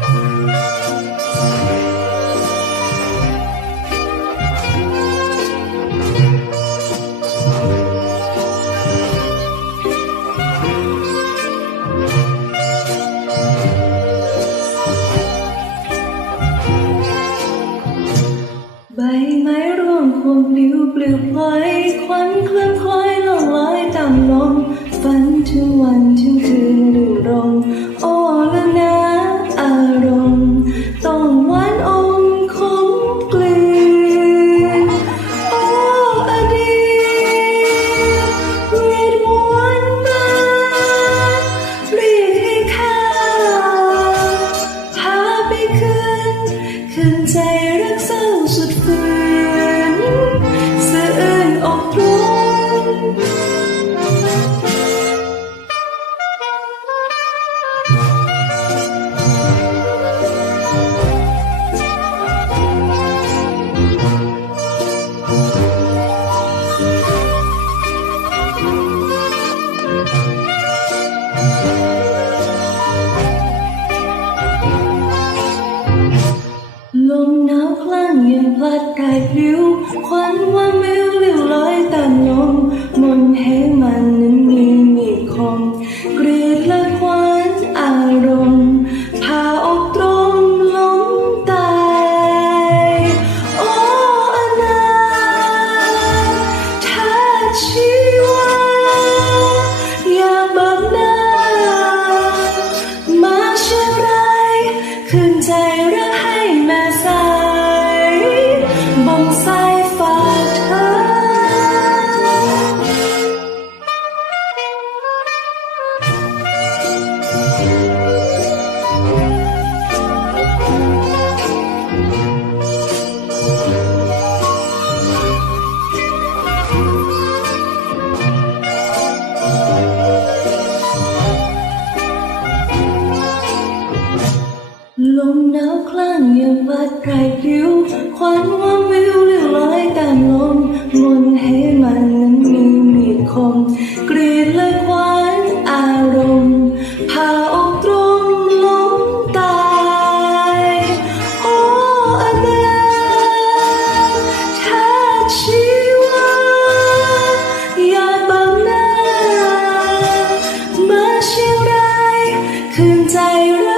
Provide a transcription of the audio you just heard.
ใบไม้ร่วงควงปลิวปลิวพลควันเคลื่อคล้อยล่ลอยตามลมฝันถึงวันถึงคืนดูลมโอ้ thương say rất sâu sụt phương sự ơn ông thương Thank you. miền vạt cài lưu khoan hoa mê ไรผิวควันวัาวิวเรียวลอยตามลมมนให้มันนั้นมีมีดคม กรีดและควันอารมณ์พาอกตรงล้มตายโอ้อาเบชาชีวะยากบังหน้ามาเชียงรายคืนใจรัก